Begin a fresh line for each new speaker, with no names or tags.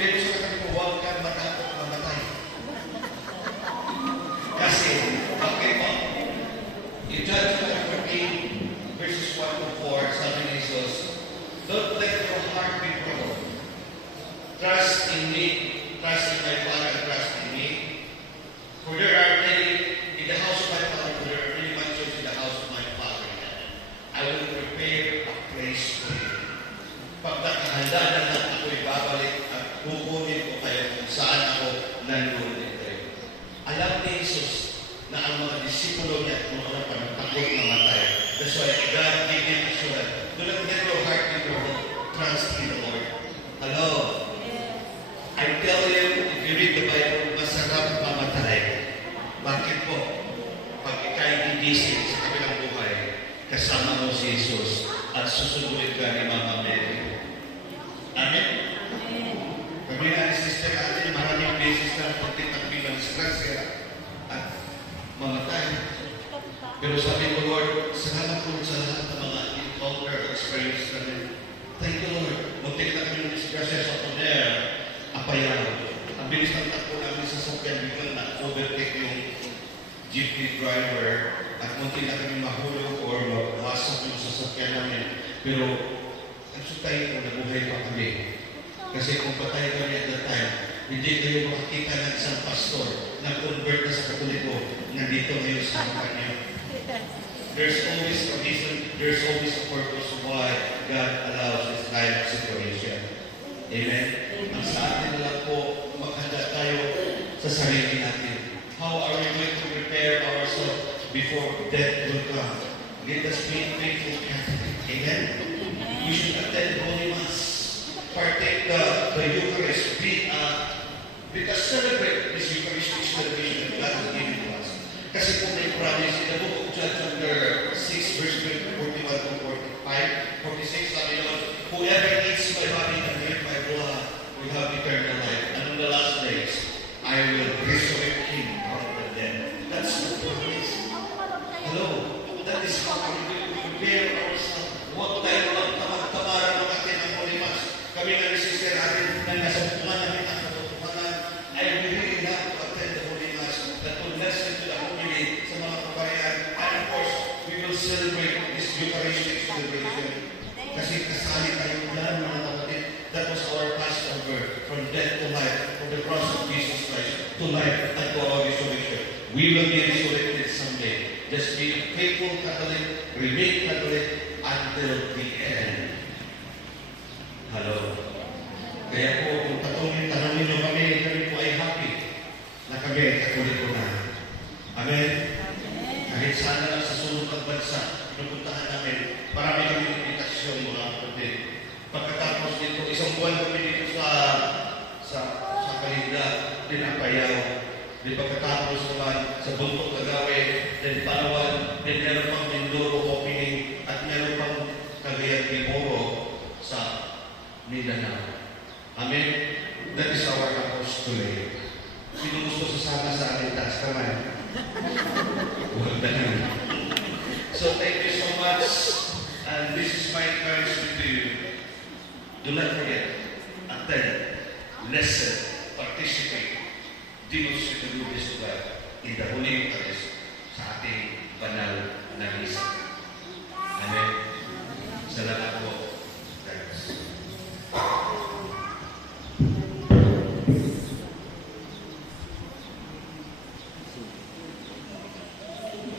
Pero sa katabi mo, huwag kang matakot mamatay. Kasi, bakit mo? In John chapter 14, verses 1 to 4, sabi ni Jesus, Don't let your heart be troubled. Trust in me, trust in my Father, trust in me. For there are many, in the house of my Father, for there are many mansions in the house of my Father in heaven. I will prepare a place for you. Pag nakahanda na lang ako'y babalik at kukunin ko kayo kung saan ako nandun kayo. Alam ni Jesus na ang mga disipulo niya at mga naman takot na matay. That's why God gave him assurance. Do not let your heart be troubled. Trust in the Lord. Hello? I tell you, if you read the Bible, masarap mamatay. Bakit po? Pag ika'y gigising sa kabilang buhay, kasama mo si Jesus at susunod ka ni Mama Mary. Amen? Kami na ni Sister natin, maraming beses na pagtitak bilang sa grasya at mamatay. Pero sabi ko, Lord, salamat po sa lahat ng mga encounter experience namin. Thank you, Lord. Muntik na kami ng disgrasya sa poder, apayaw. Ang bilis ng takbo namin sa sakyan, biglang na-overtake yung jeepney driver at muntik na kami mahulog or mawasak yung sasakyan namin. Pero, ang sutay ko, nabuhay pa kami. Kasi kung patay kami at that time, hindi kayo makakita ng isang pastor na convert na sa katoliko na dito ngayon sa mga niyo. There's always a reason, there's always a purpose why God allows this kind of situation. Amen? Ang sa atin lang po, maghanda tayo sa sarili natin. How are we going to prepare ourselves before death will come? Let us be faithful Catholic. Amen? We should attend Holy Mass. Partake the, the Eucharist. Be, uh, because celebrate this Eucharistic celebration that God has given to us. Kasi kung may promise in the book of John chapter 6 verse 41 to 45, 46, sabi naman, Whoever eats my body and drink my blood will have eternal life. And on the last days, I will resurrect him from the dead. That's the promise. Hello? That is how we will prepare ourselves. Huwag tayo magtamag-tamaran ng atin ang Holy Mass. Kami na ni Sister natin na nasa butuhan namin ang katotohanan ay really not to attend the Holy Mass that will listen to the homily sa mga kabayan. And of course, we will celebrate this Eucharistic celebration. Kasi kasali tayo lahat mga kapatid. That was our Passover from death to life, from the cross of Jesus Christ to life and to our resurrection. We will be resurrected someday. Just be a faithful Catholic, remain Catholic until the end. Hello. Kaya po, kung tatungin, tanongin nyo kami, kami po ay happy na kami ay katoliko na. Amen? Kahit sana lang sa sunod ng bansa, pinupuntahan namin, marami kami invitasyon mga kapatid. Pagkatapos dito, isang buwan kami dito sa sa sa Kalinda, din ang Payaw. Di pagkatapos naman sa Buntok Kagawe, din Palawan, din meron pang Mindoro opening, at meron pang Cagayan de Oro sa Mindanao. Amen? That is our apostolate. Sino gusto sasama sa ating taas kamay? Huwag na. So thank you so much. And this is my encouragement to you. Do not forget, attend, listen, participate, the goodness of God in the Holy Eucharist sa ating banal na misa.